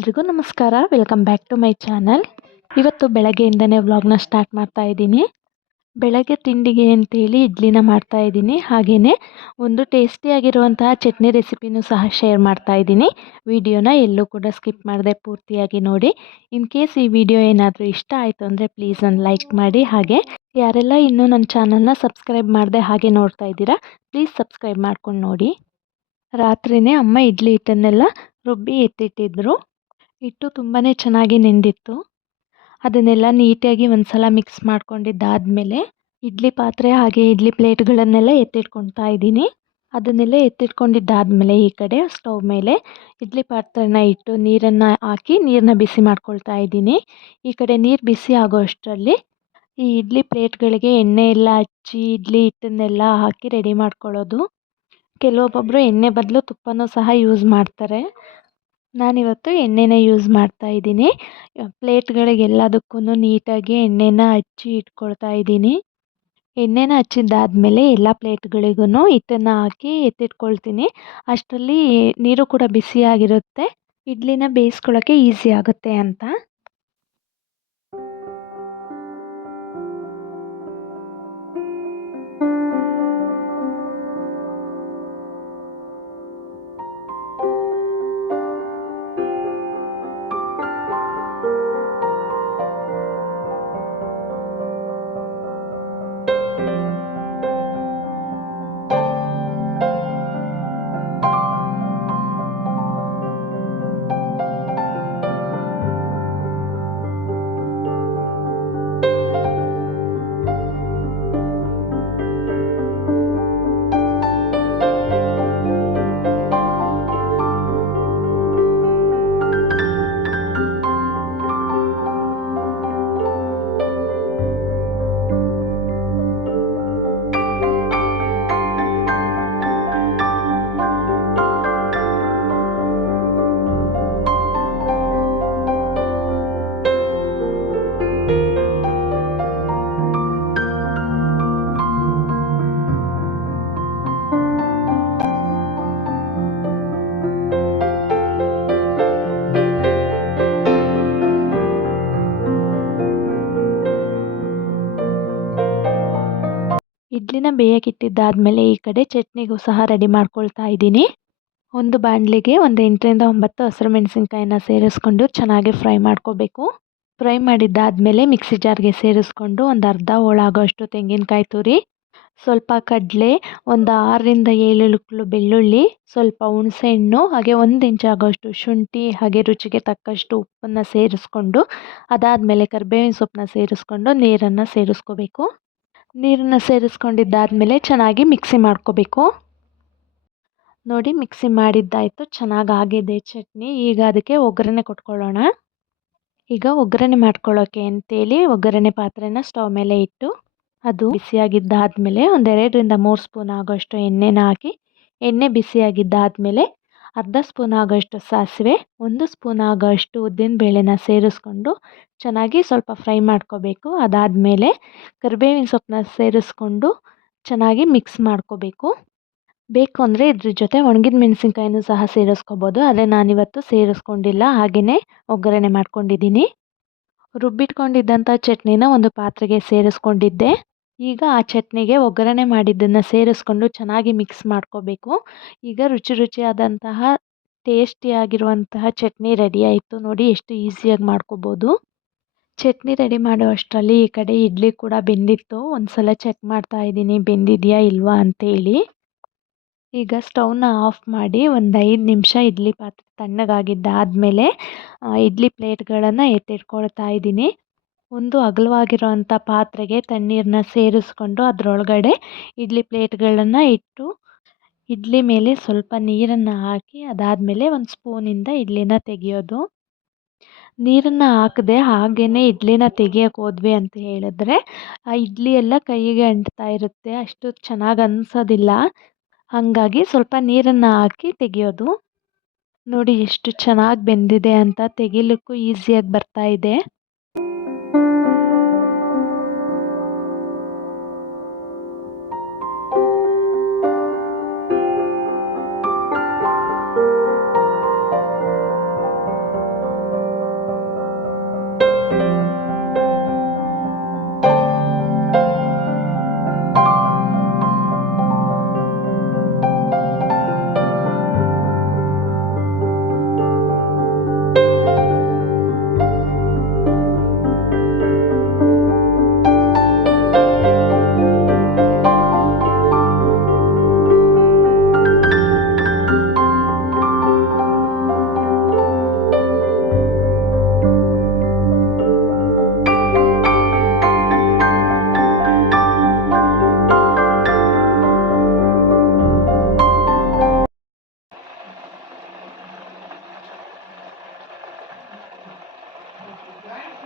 ಎಲ್ರಿಗೂ ನಮಸ್ಕಾರ. Welcome back to my channel. ಇವತ್ತು ಬೆಳಗ್ಗೆಯಿಂದನೇ ವ್ಲಾಗ್ನ ಸ್ಟಾರ್ಟ್ ಮಾಡ್ತಾ ಇದ್ದೀನಿ. ಬೆಳಗ್ಗೆ ತಿಂಡಿಗೆ ಅಂತೇಳಿ ಇಡ್ಲಿನ ಮಾಡ್ತಾ ಇದ್ದೀನಿ. ಹಾಗೆಯೇ ಒಂದು ಟೇಸ್ಟಿಯಾಗಿರುವಂತಹ ಚಟ್ನಿ ರೆಸಿಪಿನೂ ಸಹ ಶೇರ್ ಮಾಡ್ತಾ ಇದ್ದೀನಿ. ವಿಡಿಯೋನ ಎಲ್ಲೂ ಕೂಡ ಸ್ಕಿಪ್ ಮಾಡದೆ ಪೂರ್ತಿಯಾಗಿ ನೋಡಿ. ಇನ್ ಕೇಸ್ ಈ ವಿಡಿಯೋ ಏನಾದರೂ ಇಷ್ಟ ಆಯಿತು ಅಂದರೆ ಪ್ಲೀಸ್ ಒಂದು ಲೈಕ್ ಮಾಡಿ. ಹಾಗೆ ಯಾರೆಲ್ಲ ಇನ್ನೂ ನನ್ನ ಚಾನಲ್ನ ಸಬ್ಸ್ಕ್ರೈಬ್ ಮಾಡದೆ ಹಾಗೆ ನೋಡ್ತಾ ಇದ್ದೀರಾ, ಪ್ಲೀಸ್ ಸಬ್ಸ್ಕ್ರೈಬ್ ಮಾಡ್ಕೊಂಡು ನೋಡಿ. ರಾತ್ರಿಯೇ ಅಮ್ಮ ಇಡ್ಲಿ ಹಿಟ್ಟನ್ನೆಲ್ಲ ರುಬ್ಬಿ ಎತ್ತಿಟ್ಟಿದ್ರು. ಹಿಟ್ಟು ತುಂಬಾ ಚೆನ್ನಾಗಿ ನೆಂದಿತ್ತು. ಅದನ್ನೆಲ್ಲ ನೀಟಾಗಿ ಒಂದ್ಸಲ ಮಿಕ್ಸ್ ಮಾಡ್ಕೊಂಡಿದ್ದಾದಮೇಲೆ ಇಡ್ಲಿ ಪಾತ್ರೆ ಹಾಗೆ ಇಡ್ಲಿ ಪ್ಲೇಟ್ಗಳನ್ನೆಲ್ಲ ಎತ್ತಿಟ್ಕೊಳ್ತಾ ಇದ್ದೀನಿ. ಅದನ್ನೆಲ್ಲ ಎತ್ತಿಟ್ಕೊಂಡಿದ್ದಾದಮೇಲೆ ಈ ಕಡೆ ಸ್ಟವ್ ಮೇಲೆ ಇಡ್ಲಿ ಪಾತ್ರೆನ ಇಟ್ಟು ನೀರನ್ನು ಹಾಕಿ ನೀರನ್ನ ಬಿಸಿ ಮಾಡ್ಕೊಳ್ತಾ ಇದ್ದೀನಿ. ಈ ಕಡೆ ನೀರು ಬಿಸಿ ಆಗೋ ಅಷ್ಟರಲ್ಲಿ ಈ ಇಡ್ಲಿ ಪ್ಲೇಟ್ಗಳಿಗೆ ಎಣ್ಣೆ ಎಲ್ಲ ಹಚ್ಚಿ ಇಡ್ಲಿ ಹಿಟ್ಟನ್ನೆಲ್ಲ ಹಾಕಿ ರೆಡಿ ಮಾಡ್ಕೊಳ್ಳೋದು. ಕೆಲವೊಬ್ಬೊಬ್ಬರು ಎಣ್ಣೆ ಬದಲು ತುಪ್ಪನೂ ಸಹ ಯೂಸ್ ಮಾಡ್ತಾರೆ. ನಾನಿವತ್ತು ಎಣ್ಣೆನ ಯೂಸ್ ಮಾಡ್ತಾ ಇದ್ದೀನಿ. ಪ್ಲೇಟ್ಗಳಿಗೆಲ್ಲದಕ್ಕೂ ನೀಟಾಗಿ ಎಣ್ಣೆನ ಹಚ್ಚಿ ಇಟ್ಕೊಳ್ತಾ ಇದ್ದೀನಿ. ಎಣ್ಣೆನ ಹಚ್ಚಿದ್ದಾದಮೇಲೆ ಎಲ್ಲ ಪ್ಲೇಟ್ಗಳಿಗೂ ಹಿಟ್ಟನ್ನು ಹಾಕಿ ಎತ್ತಿಟ್ಕೊಳ್ತೀನಿ. ಅಷ್ಟರಲ್ಲಿ ನೀರು ಕೂಡ ಬಿಸಿಯಾಗಿರುತ್ತೆ, ಇಡ್ಲಿನ ಬೇಯಿಸ್ಕೊಳ್ಳೋಕ್ಕೆ ಈಸಿ ಆಗುತ್ತೆ ಅಂತ. ಇಡ್ಲಿನ ಬೇಯಕ್ಕಿಟ್ಟಿದ್ದಾದಮೇಲೆ ಈ ಕಡೆ ಚಟ್ನಿಗೂ ಸಹ ರೆಡಿ ಮಾಡ್ಕೊಳ್ತಾ ಇದ್ದೀನಿ. ಒಂದು ಬಾಣಲಿಗೆ ಒಂದು 8ರಿಂದ 9 ಹಸಿರು ಮೆಣಸಿನ್ಕಾಯಿನ ಸೇರಿಸ್ಕೊಂಡು ಚೆನ್ನಾಗಿ ಫ್ರೈ ಮಾಡ್ಕೋಬೇಕು. ಫ್ರೈ ಮಾಡಿದ್ದಾದಮೇಲೆ ಮಿಕ್ಸಿ ಜಾರ್ಗೆ ಸೇರಿಸ್ಕೊಂಡು ಒಂದು ಅರ್ಧ ಹೋಳಾಗೋಷ್ಟು ತೆಂಗಿನಕಾಯಿ ತುರಿ, ಸ್ವಲ್ಪ ಕಡಲೆ, ಒಂದು 6ರಿಂದ 7 ಇಳುಕಲು ಬೆಳ್ಳುಳ್ಳಿ, ಸ್ವಲ್ಪ ಹುಣಸೆಹಣ್ಣು, ಹಾಗೆ 1 ಇಂಚ್ ಆಗೋಷ್ಟು ಶುಂಠಿ, ಹಾಗೆ ರುಚಿಗೆ ತಕ್ಕಷ್ಟು ಉಪ್ಪನ್ನು ಸೇರಿಸ್ಕೊಂಡು ಅದಾದಮೇಲೆ ಕರಿಬೇವಿನ ಸೊಪ್ಪನ್ನ ಸೇರಿಸ್ಕೊಂಡು ನೀರನ್ನು ಸೇರಿಸ್ಕೋಬೇಕು. ನೀರನ್ನು ಸೇರಿಸ್ಕೊಂಡಿದ್ದಾದಮೇಲೆ ಚೆನ್ನಾಗಿ ಮಿಕ್ಸಿ ಮಾಡ್ಕೋಬೇಕು. ನೋಡಿ, ಮಿಕ್ಸಿ ಮಾಡಿದ್ದಾಯಿತು, ಚೆನ್ನಾಗಿ ಆಗಿದೆ ಚಟ್ನಿ. ಈಗ ಅದಕ್ಕೆ ಒಗ್ಗರಣೆ ಕೊಟ್ಕೊಳ್ಳೋಣ. ಈಗ ಒಗ್ಗರಣೆ ಮಾಡ್ಕೊಳ್ಳೋಕ್ಕೆ ಅಂತೇಳಿ ಒಗ್ಗರಣೆ ಪಾತ್ರೆನ ಸ್ಟವ್ ಮೇಲೆ ಇಟ್ಟು ಅದು ಬಿಸಿಯಾಗಿದ್ದಾದಮೇಲೆ ಒಂದು 2ರಿಂದ 3 ಸ್ಪೂನ್ ಆಗೋಷ್ಟು ಎಣ್ಣೆನ ಹಾಕಿ, ಎಣ್ಣೆ ಬಿಸಿಯಾಗಿದ್ದಾದಮೇಲೆ ಅರ್ಧ ಸ್ಪೂನ್ ಆಗೋಷ್ಟು ಸಾಸಿವೆ, 1 ಸ್ಪೂನ್ ಆಗೋಷ್ಟು ಉದ್ದಿನಬೇಳೆನ ಸೇರಿಸ್ಕೊಂಡು ಚೆನ್ನಾಗಿ ಸ್ವಲ್ಪ ಫ್ರೈ ಮಾಡ್ಕೋಬೇಕು. ಅದಾದಮೇಲೆ ಕರಿಬೇವಿನ ಸೊಪ್ಪನ್ನ ಸೇರಿಸ್ಕೊಂಡು ಚೆನ್ನಾಗಿ ಮಿಕ್ಸ್ ಮಾಡ್ಕೋಬೇಕು. ಬೇಕು ಅಂದರೆ ಇದ್ರ ಜೊತೆ ಒಣಗಿದ ಮೆಣಸಿನ್ಕಾಯಿನೂ ಸಹ ಸೇರಿಸ್ಕೋಬೋದು, ಆದರೆ ನಾನಿವತ್ತು ಸೇರಿಸ್ಕೊಂಡಿಲ್ಲ, ಹಾಗೆಯೇ ಒಗ್ಗರಣೆ ಮಾಡ್ಕೊಂಡಿದ್ದೀನಿ. ರುಬ್ಬಿಟ್ಕೊಂಡಿದ್ದಂಥ ಚಟ್ನಿನ ಒಂದು ಪಾತ್ರೆಗೆ ಸೇರಿಸ್ಕೊಂಡಿದ್ದೆ. ಈಗ ಆ ಚಟ್ನಿಗೆ ಒಗ್ಗರಣೆ ಮಾಡಿದ್ದನ್ನು ಸೇರಿಸ್ಕೊಂಡು ಚೆನ್ನಾಗಿ ಮಿಕ್ಸ್ ಮಾಡ್ಕೋಬೇಕು. ಈಗ ರುಚಿಯಾದಂತಹ ಟೇಸ್ಟಿಯಾಗಿರುವಂತಹ ಚಟ್ನಿ ರೆಡಿ ಆಯಿತು. ನೋಡಿ ಎಷ್ಟು ಈಸಿಯಾಗಿ ಮಾಡ್ಕೋಬೋದು. ಚಟ್ನಿ ರೆಡಿ ಮಾಡೋ ಅಷ್ಟರಲ್ಲಿ ಈ ಕಡೆ ಇಡ್ಲಿ ಕೂಡ ಬೆಂದಿತ್ತು. ಒಂದು ಸಲ ಚೆಕ್ ಮಾಡ್ತಾ ಇದ್ದೀನಿ ಬೆಂದಿದೆಯಾ ಇಲ್ವಾ ಅಂತೇಳಿ. ಈಗ ಸ್ಟವ್ನ ಆಫ್ ಮಾಡಿ ಒಂದು 5 ನಿಮಿಷ ಇಡ್ಲಿ ಪಾತ್ರೆ ತಣ್ಣಗಾಗಿದ್ದಾದಮೇಲೆ ಇಡ್ಲಿ ಪ್ಲೇಟ್ಗಳನ್ನು ಎತ್ತಿಟ್ಕೊಳ್ತಾ ಇದ್ದೀನಿ. ಒಂದು ಅಗಲವಾಗಿರೋವಂಥ ಪಾತ್ರೆಗೆ ತಣ್ಣೀರನ್ನ ಸೇರಿಸ್ಕೊಂಡು ಅದರೊಳಗಡೆ ಇಡ್ಲಿ ಪ್ಲೇಟ್ಗಳನ್ನು ಇಟ್ಟು ಇಡ್ಲಿ ಮೇಲೆ ಸ್ವಲ್ಪ ನೀರನ್ನು ಹಾಕಿ ಅದಾದಮೇಲೆ ಒಂದು ಸ್ಪೂನಿಂದ ಇಡ್ಲಿನ ತೆಗೆಯೋದು. ನೀರನ್ನು ಹಾಕದೆ ಹಾಗೆಯೇ ಇಡ್ಲಿನ ತೆಗಿಯೋಕ್ಕೆ ಹೋದ್ವಿ ಅಂತ ಹೇಳಿದ್ರೆ ಆ ಇಡ್ಲಿ ಎಲ್ಲ ಕೈಗೆ ಅಂಟ್ತಾ ಇರುತ್ತೆ, ಅಷ್ಟು ಚೆನ್ನಾಗಿ ಅನಿಸೋದಿಲ್ಲ. ಹಾಗಾಗಿ ಸ್ವಲ್ಪ ನೀರನ್ನು ಹಾಕಿ ತೆಗೆಯೋದು. ನೋಡಿ ಎಷ್ಟು ಚೆನ್ನಾಗಿ ಬೆಂದಿದೆ ಅಂತ, ತೆಗಿಲಿಕ್ಕೂ ಈಸಿಯಾಗಿ ಬರ್ತಾ ಇದೆ.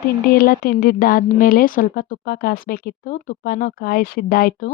ತಿಂಡಿ ಎಲ್ಲ ತಿಂದಿದ್ದಾದಮೇಲೆ ಸ್ವಲ್ಪ ತುಪ್ಪ ಕಾಯಿಸ್ಬೇಕಿತ್ತು. ತುಪ್ಪನೂ ಕಾಯಿಸಿದ್ದಾಯಿತು.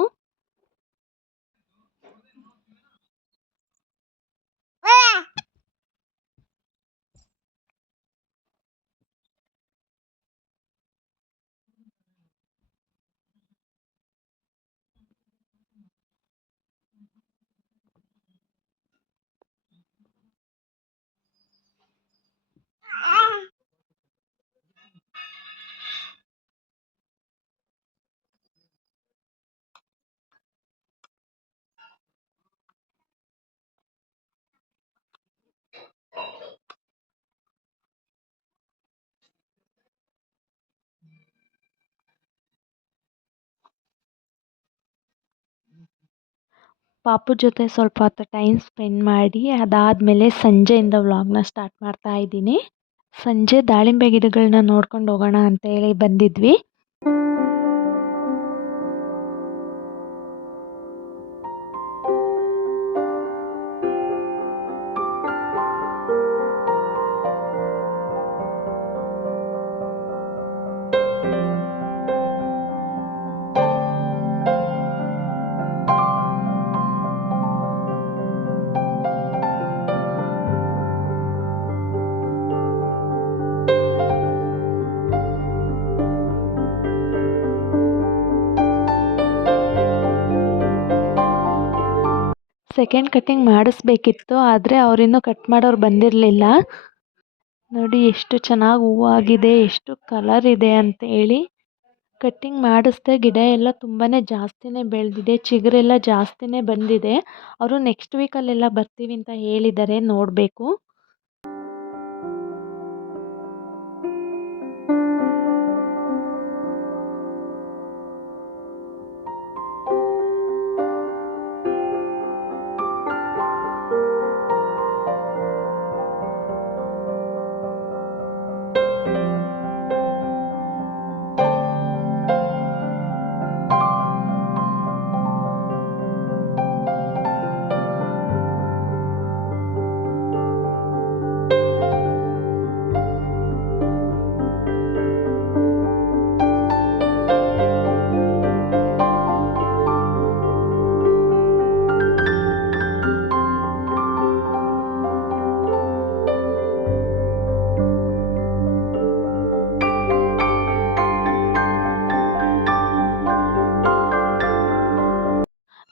ಪಾಪು ಜೊತೆ ಸ್ವಲ್ಪ ಹೊತ್ತು ಟೈಮ್ ಸ್ಪೆಂಡ್ ಮಾಡಿ ಅದಾದಮೇಲೆ ಸಂಜೆಯಿಂದ ವ್ಲಾಗ್ನ ಸ್ಟಾರ್ಟ್ ಮಾಡ್ತಾ ಇದ್ದೀನಿ. ಸಂಜೆ ದಾಳಿಂಬೆ ಗಿಡಗಳನ್ನ ನೋಡ್ಕೊಂಡು ಹೋಗೋಣ ಅಂತ ಹೇಳಿ ಬಂದಿದ್ವಿ. ಸೆಕೆಂಡ್ ಕಟ್ಟಿಂಗ್ ಮಾಡಿಸ್ಬೇಕಿತ್ತು, ಆದರೆ ಅವರಿನ್ನೂ ಕಟ್ ಮಾಡೋರು ಬಂದಿರಲಿಲ್ಲ. ನೋಡಿ ಎಷ್ಟು ಚೆನ್ನಾಗಿ ಹೂವಾಗಿದೆ, ಎಷ್ಟು ಕಲರ್ ಇದೆ ಅಂತ ಹೇಳಿ. ಕಟ್ಟಿಂಗ್ ಮಾಡಿಸ್ದೆ, ಗಿಡ ಎಲ್ಲ ತುಂಬಾ ಜಾಸ್ತಿನೇ ಬೆಳೆದಿದೆ, ಚಿಗುರೆಲ್ಲ ಜಾಸ್ತಿನೇ ಬಂದಿದೆ. ಅವರು ನೆಕ್ಸ್ಟ್ ವೀಕಲ್ಲೆಲ್ಲ ಬರ್ತೀವಿ ಅಂತ ಹೇಳಿದ್ದಾರೆ, ನೋಡಬೇಕು.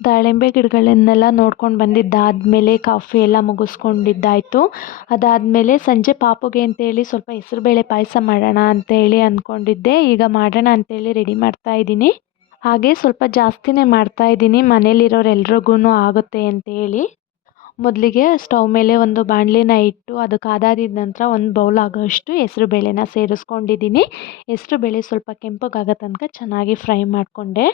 ದಾಳಿಂಬೆ ಗಿಡಗಳನ್ನೆಲ್ಲ ನೋಡ್ಕೊಂಡು ಬಂದಿದ್ದಾದಮೇಲೆ ಕಾಫಿ ಎಲ್ಲ ಮುಗಿಸ್ಕೊಂಡಿದ್ದಾಯಿತು. ಅದಾದಮೇಲೆ ಸಂಜೆ ಪಾಪುಗೆ ಅಂತೇಳಿ ಸ್ವಲ್ಪ ಹೆಸರುಬೇಳೆ ಪಾಯಸ ಮಾಡೋಣ ಅಂತೇಳಿ ಅಂದ್ಕೊಂಡಿದ್ದೆ. ಈಗ ಮಾಡೋಣ ಅಂತೇಳಿ ರೆಡಿ ಮಾಡ್ತಾ ಇದ್ದೀನಿ. ಹಾಗೆ ಸ್ವಲ್ಪ ಜಾಸ್ತಿನೇ ಮಾಡ್ತಾ ಇದ್ದೀನಿ, ಮನೇಲಿರೋರೆಲ್ರಿಗೂ ಆಗುತ್ತೆ ಅಂತೇಳಿ. ಮೊದಲಿಗೆ ಸ್ಟವ್ ಮೇಲೆ ಒಂದು ಬಾಣಲಿನ ಇಟ್ಟು ಅದು ಕಾದಾರಿದ ನಂತರ ಒಂದು ಬೌಲ್ ಆಗೋಷ್ಟು ಹೆಸರುಬೇಳೆನ ಸೇರಿಸ್ಕೊಂಡಿದ್ದೀನಿ. ಹೆಸರುಬೇಳೆ ಸ್ವಲ್ಪ ಕೆಂಪಗಾಗೋ ತನಕ ಚೆನ್ನಾಗಿ ಫ್ರೈ ಮಾಡಿಕೊಂಡೆ.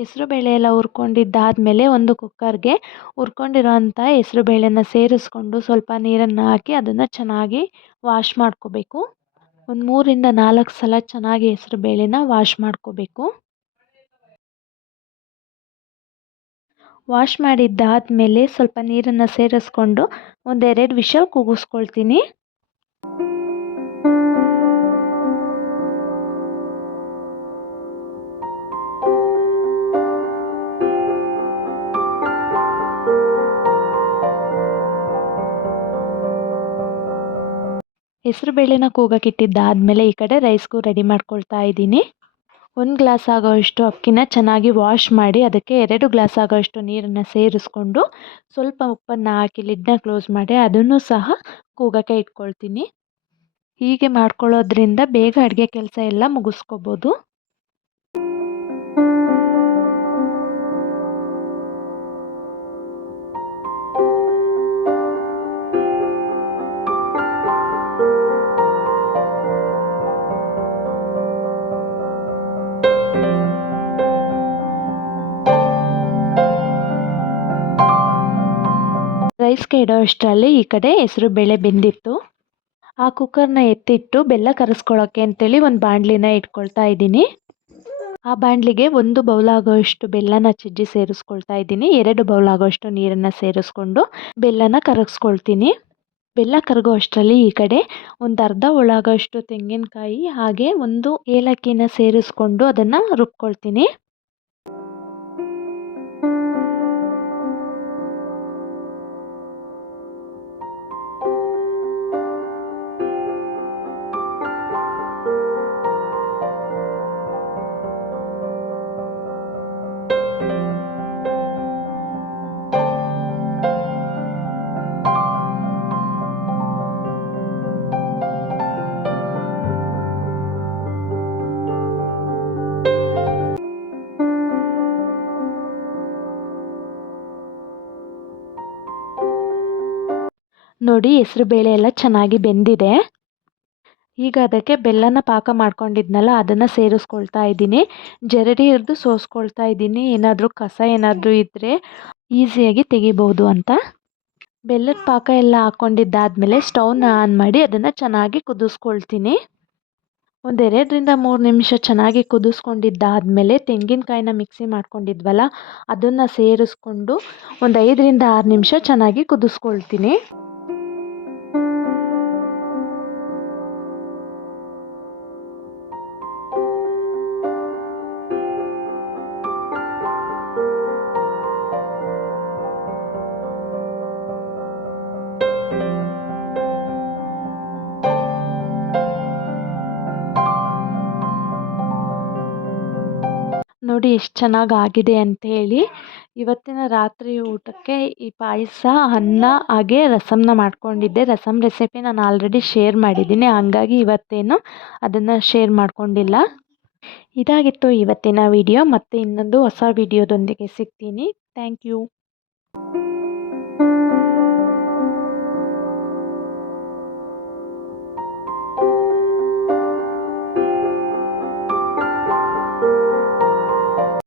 ಹೆಸರುಬೇಳೆ ಎಲ್ಲ ಹುರ್ಕೊಂಡಿದ್ದಾದಮೇಲೆ ಒಂದು ಕುಕ್ಕರ್ಗೆ ಹುರ್ಕೊಂಡಿರೋಂಥ ಹೆಸರುಬೇಳೆನ ಸೇರಿಸ್ಕೊಂಡು ಸ್ವಲ್ಪ ನೀರನ್ನು ಹಾಕಿ ಅದನ್ನು ಚೆನ್ನಾಗಿ ವಾಶ್ ಮಾಡ್ಕೋಬೇಕು. ಒಂದು 3ರಿಂದ 4 ಸಲ ಚೆನ್ನಾಗಿ ಹೆಸರುಬೇಳೆನ ವಾಶ್ ಮಾಡ್ಕೋಬೇಕು. ವಾಶ್ ಮಾಡಿದ್ದಾದಮೇಲೆ ಸ್ವಲ್ಪ ನೀರನ್ನು ಸೇರಿಸ್ಕೊಂಡು ಒಂದು 2 ವಿಷಲ್ ಕೂಗಿಸ್ಕೊಳ್ತೀನಿ. ಹೆಸರುಬೇಳೆನ ಕೂಗಕ್ಕಿಟ್ಟಿದ್ದಾದಮೇಲೆ ಈ ಕಡೆ ರೈಸ್ಗೂ ರೆಡಿ ಮಾಡ್ಕೊಳ್ತಾ ಇದ್ದೀನಿ. 1 ಗ್ಲಾಸ್ ಆಗೋಷ್ಟು ಅಕ್ಕಿನ ಚೆನ್ನಾಗಿ ವಾಶ್ ಮಾಡಿ ಅದಕ್ಕೆ 2 ಗ್ಲಾಸ್ ಆಗೋಷ್ಟು ನೀರನ್ನು ಸೇರಿಸ್ಕೊಂಡು ಸ್ವಲ್ಪ ಉಪ್ಪನ್ನು ಹಾಕಿ ಲಿಡ್ನ ಕ್ಲೋಸ್ ಮಾಡಿ ಅದನ್ನು ಸಹ ಕೂಗಕ್ಕೆ ಇಟ್ಕೊಳ್ತೀನಿ. ಹೀಗೆ ಮಾಡ್ಕೊಳ್ಳೋದ್ರಿಂದ ಬೇಗ ಅಡುಗೆ ಕೆಲಸ ಎಲ್ಲ ಮುಗಿಸ್ಕೋಬೋದು. ರೈಸ್ಗೆ ಇಡೋ ಅಷ್ಟರಲ್ಲಿ ಈ ಕಡೆ ಹೆಸರುಬೇಳೆ ಬೆಂದಿತ್ತು. ಆ ಕುಕ್ಕರ್ನ ಎತ್ತಿಟ್ಟು ಬೆಲ್ಲ ಕರಗಿಸ್ಕೊಳ್ಳೋಕ್ಕೆ ಅಂತೇಳಿ ಒಂದು ಬಾಣಲಿನ ಇಟ್ಕೊಳ್ತಾ ಇದ್ದೀನಿ. ಆ ಬಾಣಲಿಗೆ 1 ಬೌಲ್ ಆಗೋಷ್ಟು ಬೆಲ್ಲನ ಜಜ್ಜಿ ಸೇರಿಸ್ಕೊಳ್ತಾ ಇದ್ದೀನಿ. 2 ಬೌಲ್ ಆಗೋಷ್ಟು ನೀರನ್ನು ಸೇರಿಸ್ಕೊಂಡು ಬೆಲ್ಲನ ಕರಗಿಸ್ಕೊಳ್ತೀನಿ. ಬೆಲ್ಲ ಕರಗೋ ಅಷ್ಟರಲ್ಲಿ ಈ ಕಡೆ ಒಂದು ಅರ್ಧ ಒಳಗಷ್ಟು ತೆಂಗಿನಕಾಯಿ ಹಾಗೆ ಒಂದು ಏಲಕ್ಕಿನ ಸೇರಿಸ್ಕೊಂಡು ಅದನ್ನು ರುಬ್ಕೊಳ್ತೀನಿ. ನೋಡಿ ಹೆಸರುಬೇಳೆ ಎಲ್ಲ ಚೆನ್ನಾಗಿ ಬೆಂದಿದೆ. ಈಗ ಅದಕ್ಕೆ ಬೆಲ್ಲನ ಪಾಕ ಮಾಡ್ಕೊಂಡಿದ್ನಲ್ಲ ಅದನ್ನು ಸೇರಿಸ್ಕೊಳ್ತಾ ಇದ್ದೀನಿ. ಜರಡಿ ಹಿಡಿದು ಸೋಸ್ಕೊಳ್ತಾ ಇದ್ದೀನಿ, ಏನಾದರೂ ಕಸ ಏನಾದರೂ ಇದ್ದರೆ ಈಸಿಯಾಗಿ ತೆಗಿಬೋದು ಅಂತ. ಬೆಲ್ಲದ ಪಾಕ ಎಲ್ಲ ಹಾಕ್ಕೊಂಡಿದ್ದಾದಮೇಲೆ ಸ್ಟವ್ನ ಆನ್ ಮಾಡಿ ಅದನ್ನು ಚೆನ್ನಾಗಿ ಕುದಿಸ್ಕೊಳ್ತೀನಿ. ಒಂದು 2ರಿಂದ 3 ನಿಮಿಷ ಚೆನ್ನಾಗಿ ಕುದಿಸ್ಕೊಂಡಿದ್ದಾದಮೇಲೆ ತೆಂಗಿನಕಾಯಿನ ಮಿಕ್ಸಿ ಮಾಡ್ಕೊಂಡಿದ್ವಲ್ಲ ಅದನ್ನು ಸೇರಿಸ್ಕೊಂಡು ಒಂದು 5ರಿಂದ 6 ನಿಮಿಷ ಚೆನ್ನಾಗಿ ಕುದಿಸ್ಕೊಳ್ತೀನಿ. ನೋಡಿ ಎಷ್ಟು ಚೆನ್ನಾಗಿ ಆಗಿದೆ ಅಂಥೇಳಿ. ಇವತ್ತಿನ ರಾತ್ರಿ ಊಟಕ್ಕೆ ಈ ಪಾಯಸ, ಅನ್ನ ಹಾಗೆ ರಸಮ್ನ ಮಾಡ್ಕೊಂಡಿದ್ದೆ. ರಸಮ್ ರೆಸಿಪಿ ನಾನು ಆಲ್ರೆಡಿ ಶೇರ್ ಮಾಡಿದ್ದೀನಿ, ಹಾಗಾಗಿ ಇವತ್ತೇನು ಅದನ್ನು ಶೇರ್ ಮಾಡ್ಕೊಂಡಿಲ್ಲ. ಇದಾಗಿತ್ತು ಇವತ್ತಿನ ವಿಡಿಯೋ. ಮತ್ತೆ ಇನ್ನೊಂದು ಹೊಸ ವಿಡಿಯೋದೊಂದಿಗೆ ಸಿಗ್ತೀನಿ. Thank you.